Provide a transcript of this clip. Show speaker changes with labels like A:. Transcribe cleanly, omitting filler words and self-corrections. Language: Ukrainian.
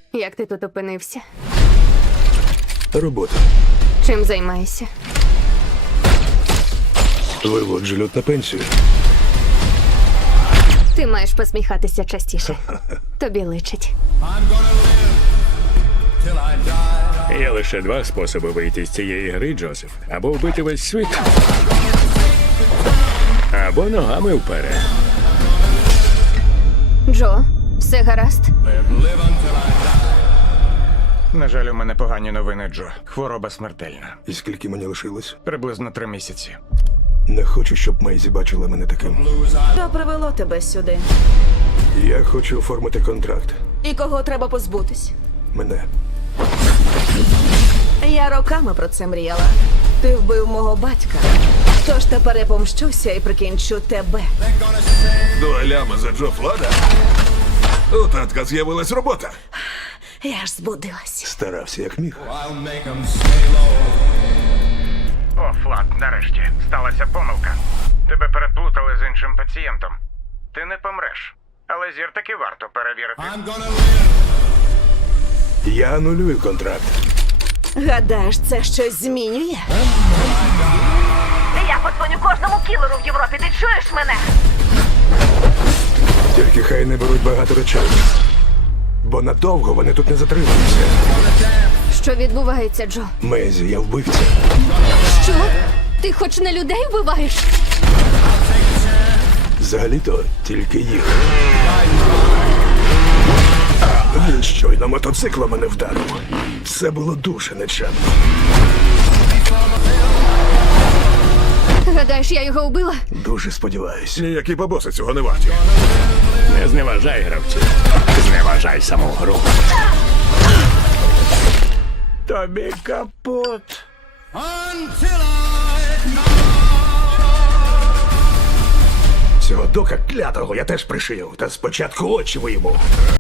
A: Як ти тут опинився?
B: Робота.
A: Чим займаєшся?
B: Виводжу льот на пенсію.
A: Ти маєш посміхатися частіше. Тобі личить.
C: Є лише два способи вийти з цієї гри, Джозеф. Або вбити весь світ, або ногами вперед.
A: Джо, все гаразд?
D: На жаль, у мене погані новини, Джо. Хвороба смертельна.
B: І скільки мені лишилось?
D: Приблизно 3 місяці.
B: Не хочу, щоб Мейзі бачила мене таким.
E: Що привело тебе сюди?
B: Я хочу оформити контракт.
E: І кого треба позбутись?
B: Мене.
E: Я роками про це мріяла. Ти вбив мого батька. Тож тепер я помщуся і прикінчу тебе.
F: 2 ляма за Джо Флада? У татка з'явилась робота.
E: Я ж збудилась.
B: Старався як міг.
D: О, Флат, нарешті. Сталася помилка. Тебе переплутали з іншим пацієнтом. Ти не помреш. Але зір таки варто перевірити.
B: Я анулюю контракт.
E: Гадаєш, це щось змінює?
G: Я подзвоню кожному кілеру в Європі, ти чуєш мене?
B: Тільки хай не беруть багато речей. Бо надовго вони тут не затримуються.
A: Що відбувається, Джо?
B: Мейзі, я вбивця.
A: Що? Ти хоч не людей вбиваєш?
B: Взагалі-то тільки їх. Він щойно мотоциклом мене вдарив. Все було дуже нечемно.
A: Гадаєш, я його вбила?
B: Дуже сподіваюсь.
F: Ніякі бабоси цього не варті.
C: Не зневажай гравців. Зневажай саму гру.
D: Тобі капут.
B: Цього дока клятого я теж пришив. Та спочатку очі вийму.